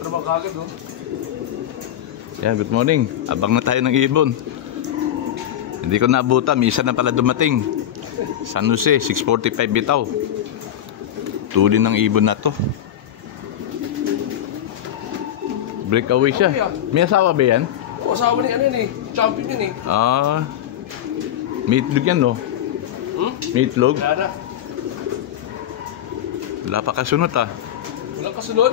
trabaho kagad, oh. Yeah, good morning. Abang na tayo ng ibon. Hindi ko naabutan, isa na pala dumating. San Jose, 6:45 bitaw. Tuli ng ibon na to. Breakaway siya. May asawa ba yan? O, asawa ni ano yun eh. Champion yun eh. Ah, may itlog yan, no? May itlog? Wala na. Wala pa kasunod, ah. Walang kasunod.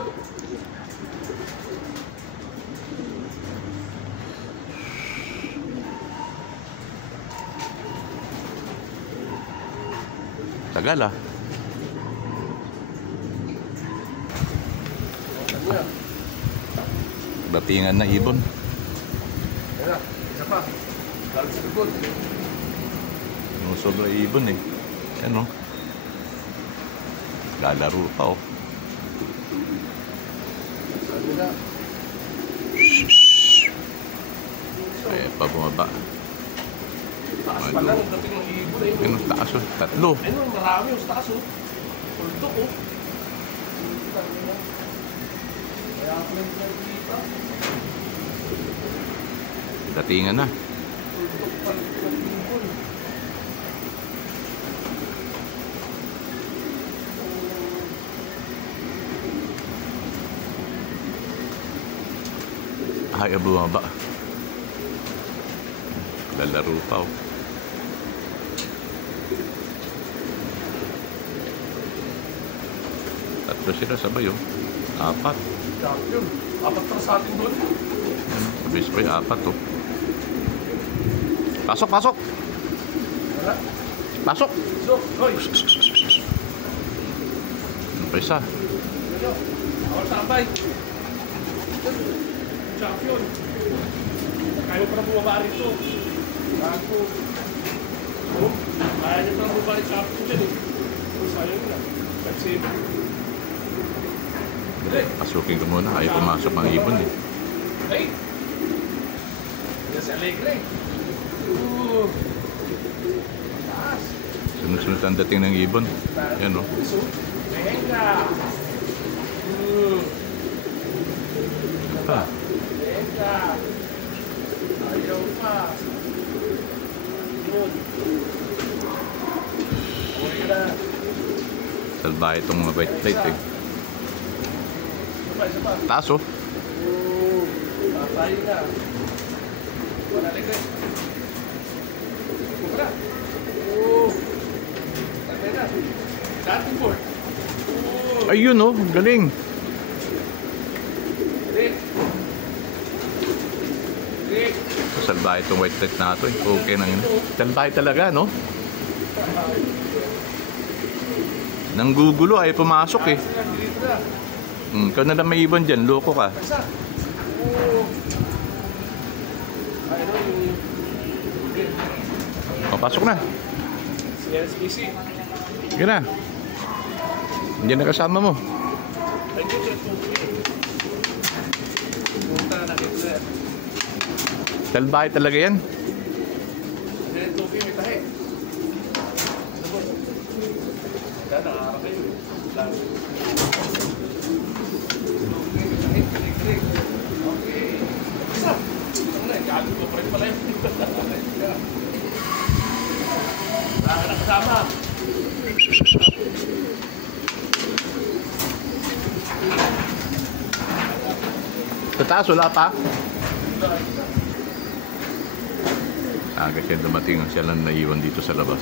Tagal, ah. Ano yan? Datingan na ibon. Ayan na. Isa pa. Galing sa likod. Sobra ibon, eh. Ano? Lalaro pa, oh. Sabi na. Eh, pa bumaba. Taas pa lang. Ang dating ng ibon eh. Ano, taas, oh. Tatlo. Ayun, marami yung taas, oh. Tuldok, oh. Kaya ako lang nakikita. Datingan na. Tuldok pa ng ibon. Ay, bumaba. Lalaro pa, oh. Tatlo sila sabay, oh. Apat. Champion. Apat pa sa atin doon. Ano, sabay sabay, apat, oh. Pasok, pasok! Wala. Pasok! So, hoy. Ano pa isa? Ano? Awal tambay. Champion. Kaya mo pa na bumaba rito. Bago. Oh, kaya niyo pa na bumaba rin champion dyan eh. Oh, sayang na. Nag-save. Dali. Pasukin ko muna. Ayaw pumasok ang ibon, eh. Ay! Yan si Alegre. Taas. Sunod-sunod ang dating ng ibon. Yan, oh. So, venga. Ah, Venga. Ayaw pa. Yun. Okay na. salbahe itong mga white plate, eh. Isa pa. Taas, oh. Patay na. Wala Alegre. Buka na. Patay na. Dating board. Ayun, oh. Galing. Rick. Rick. Salbahe itong white plate na ito, eh. Okay na yun. Salbahe talaga, no? Nanggugulo, ay pumasok, eh. Dito na. Ikaw na lang may ibon dyan. Loko ka. Isa. Ay, ano yung... Papasok na. Si SPC. Sige na. Diyan na kasama mo. Thank you, Chef. Punta na dito na. Salbahe talaga yan. Diyan, Toby, may tahe. Ano po? Yan, nakakarap kayo. Lalo. Okay. Isa. Ano na, galit ko pa rin pala yun. Wala ka na kasama. Sa taas, wala pa. Kasi dumating siya lang naiwan dito sa labas.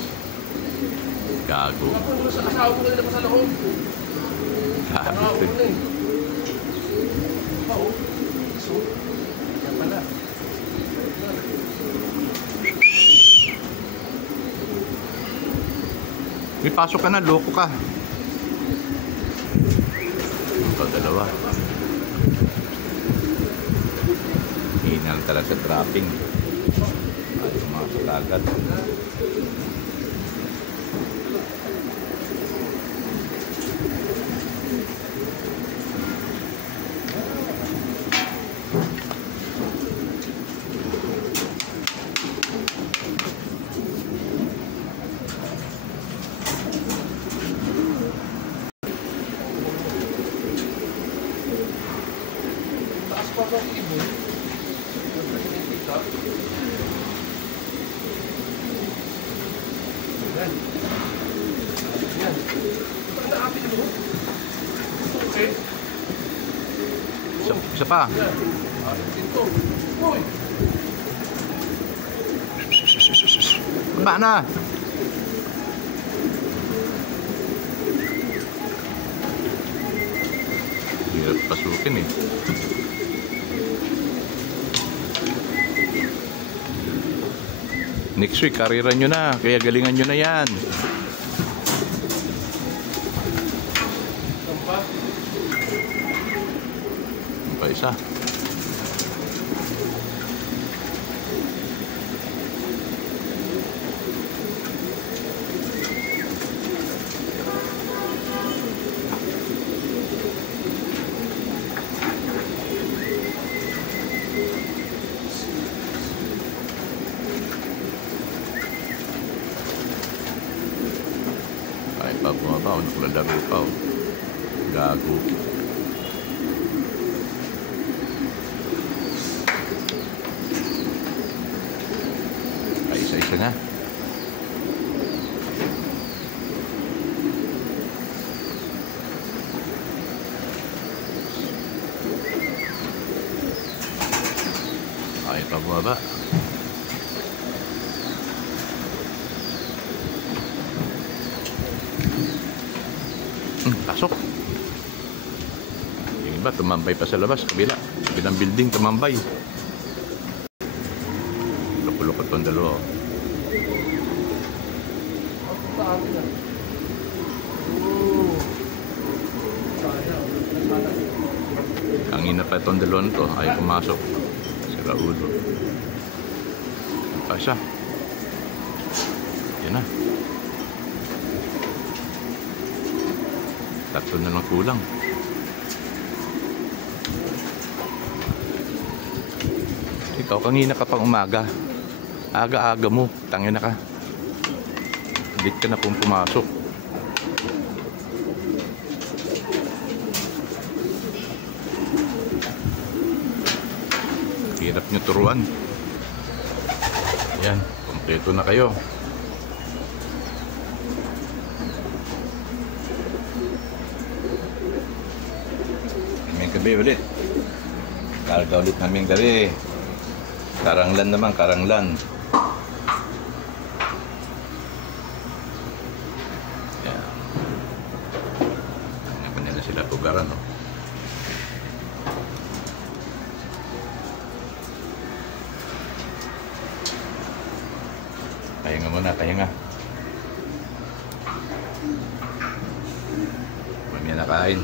Gago. Ako, sa asawa ko na pa sa loob. Gago. So, yan pala. May pasok ka na, loko ka. Ito, dalawa. Hinal talaga sa trapping. Ay, pumasok agad. papang ibon. Yan. Yan. Ang naapin mo. Okay. Isa pa. Yan. Ito. Uy. Ba na? Hirap pasukin eh. Next week, karira nyo na. Kaya galingan nyo na yan. Sampa. Pa isa. Ay pa bumaba. Nakulalago pa. Gago. Ay isa-isa na. Ay pa bumaba. Pasok. Yung iba, tumambay pa sa labas. Kabilang building, tumambay. Loko-loko itong dalawa. Sa atin na. Oo. Kangina pa itong dalawa nito. Ayaw pumasok. Si Raulo. Pa siya. Yan na. Tatlo na lang kulang. Ikaw, kanina ka pang umaga. Aga-aga mo. Tangina ka. Late ka na pong pumasok. Hirap nyo turuan. Yan. Kompleto na kayo. Gabi ulit. Karga ulit namin gabi. Karanglan naman, karanglan. Yan. Ano nila sila pugaran, no? Pahinga muna, pahinga. Mamaya na kain.